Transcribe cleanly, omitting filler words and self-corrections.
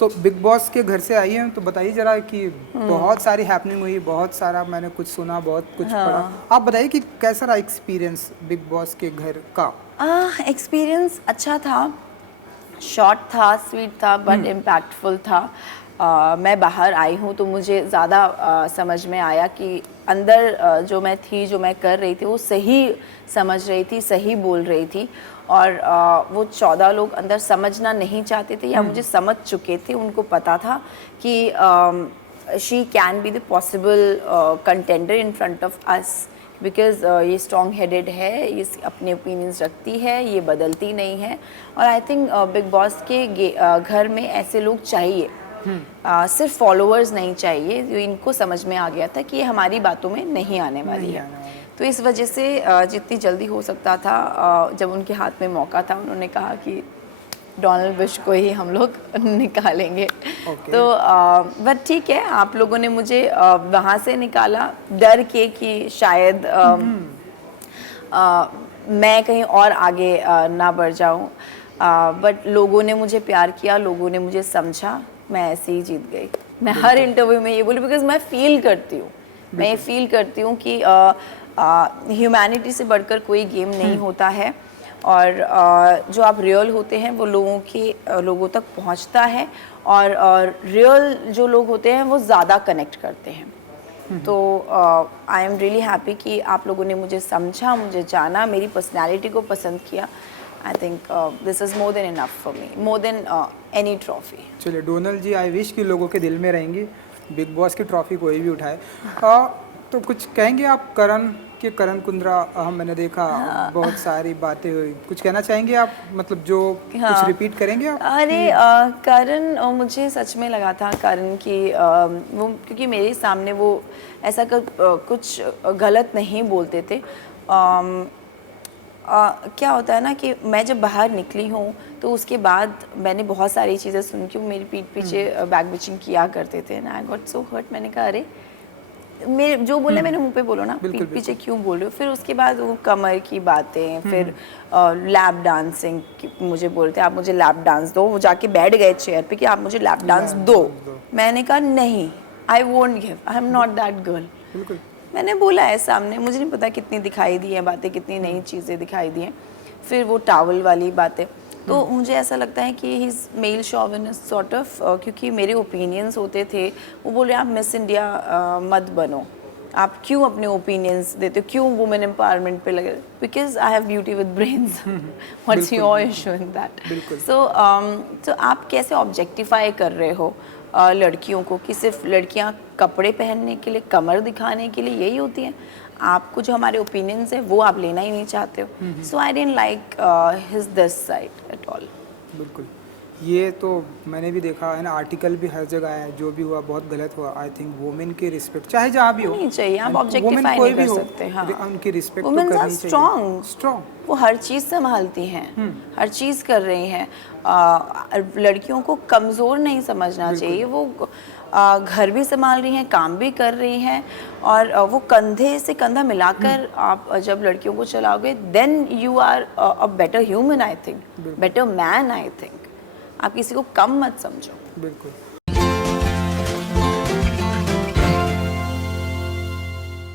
So big boss के घर से आई हैं तो बताइए जरा कि बहुत सारी हैपनिंग हुई, बहुत सारा मैंने कुछ सुना, बहुत कुछ पढ़ा। आप बताइए कि कैसा रहा एक्सपीरियंस बिग बॉस के घर का? एक्सपीरियंस अच्छा था, शॉर्ट था, स्वीट था, बट इम्पैक्टफुल था। मैं बाहर आई हूँ तो मुझे ज़्यादा समझ में आया कि अंदर जो मैं थी, जो मैं कर रही थी, वो सही समझ रही थी, सही बोल रही थी। और वो 14 लोग अंदर समझना नहीं चाहते थे या मुझे समझ चुके थे, उनको पता था कि she can be the possible contender in front of us, because ये स्ट्रॉन्ग हेडेड है, ये अपने ओपिनियंस रखती है, ये बदलती नहीं है। और आई थिंक बिग बॉस के घर में ऐसे लोग चाहिए, सिर्फ फॉलोअर्स नहीं चाहिए। जो इनको समझ में आ गया था कि ये हमारी बातों में नहीं आने वाली है। तो इस वजह से जितनी जल्दी हो सकता था, जब उनके हाथ में मौका था, उन्होंने कहा कि डोनाल्ड बुश को ही हम लोग निकालेंगे। तो बट ठीक है, आप लोगों ने मुझे वहाँ से निकाला डर के कि शायद मैं कहीं और आगे ना बढ़ जाऊँ। बट लोगों ने मुझे प्यार किया, लोगों ने मुझे समझा, मैं ऐसे ही जीत गई। मैं हर इंटरव्यू में ये बोली, बिकॉज मैं फील करती हूँ, मैं ये फील करती हूँ कि ह्यूमैनिटी से बढ़कर कोई गेम नहीं होता है। और जो आप रियल होते हैं वो लोगों तक पहुंचता है। और रियल जो लोग होते हैं वो ज़्यादा कनेक्ट करते हैं। तो आई एम रियली हैप्पी कि आप लोगों ने मुझे समझा, मुझे जाना, मेरी पर्सनैलिटी को पसंद किया। I think this is more than enough for me, more than any trophy. चलिए डोनाल्ड जी, आई विश कि लोगों के दिल में रहेंगी, बिग बॉस की ट्रॉफी कोई भी उठाए। तो कुछ कहेंगे आप करण कुंद्रा, मैंने देखा बहुत सारी बातें हुई, कुछ कहना चाहेंगे आप, मतलब जो कुछ रिपीट करेंगे आप? अरे करण, मुझे सच में लगा था करण की वो, क्योंकि मेरे सामने वो ऐसा कुछ गलत नहीं बोलते थे। क्या होता है ना कि मैं जब बाहर निकली हूँ तो उसके बाद मैंने बहुत सारी चीज़ें सुन के, वो मेरी पीठ पीछे बैक बिचिंग किया करते थे ना। I got so hurt. मैंने कहा अरे, मेरे जो बोले मैंने मुंह पे बोलो ना, पीठ पीछे क्यों बोल रहे हो। फिर उसके बाद वो कमर की बातें, फिर लैप डांसिंग मुझे बोलते आप मुझे लैप डांस दो। वो जाके बैठ गए चेयर पे कि आप मुझे लैप डांस दो। मैंने कहा नहीं, I won't give, I am not that girl. मैंने बोला है सामने, मुझे नहीं पता कितनी दिखाई दी है बातें, कितनी नई चीज़ें दिखाई दी हैं। फिर वो टावल वाली बातें, तो मुझे ऐसा लगता है कि he is male chauvinist sort of, क्योंकि मेरे ओपिनियंस होते थे। वो बोल रहे आप मिस इंडिया मत बनो, आप क्यों अपने ओपिनियंस देते हो, क्यों वुमेन एम्पावरमेंट पे लगे, because I have beauty with brains, what's your issue in that. So आप कैसे ऑब्जेक्टिफाई कर रहे हो लड़कियों को, कि सिर्फ लड़कियां कपड़े पहनने के लिए, कमर दिखाने के लिए यही होती हैं। आपको जो हमारे ओपिनियंस है वो आप लेना ही नहीं चाहते हो। So I didn't like his this side at all. बिल्कुल, ये तो मैंने भी देखा है ना, आर्टिकल भी हर जगह है, जो भी हुआ बहुत गलत हुआ। आई थिंक वुमेन की रिस्पेक्ट चाहे जहाँ भी हो नहीं चाहिए, आप ऑब्जेक्टिफाई नहीं कर सकते। हाँ, उनकी रिस्पेक्ट तो वुमेन्स आर करनी चाहिए। स्ट्रॉन्ग, वो हर चीज़ संभालती हैं, हर चीज़ कर रही हैं। लड़कियों को कमज़ोर नहीं समझना चाहिए। वो घर भी संभाल रही हैं, काम भी कर रही हैं, और वो कंधे से कंधा मिलाकर आप जब लड़कियों को चलाओगे, then you are a better human, I think, better man, I think. आप किसी को कम मत समझो। बिल्कुल।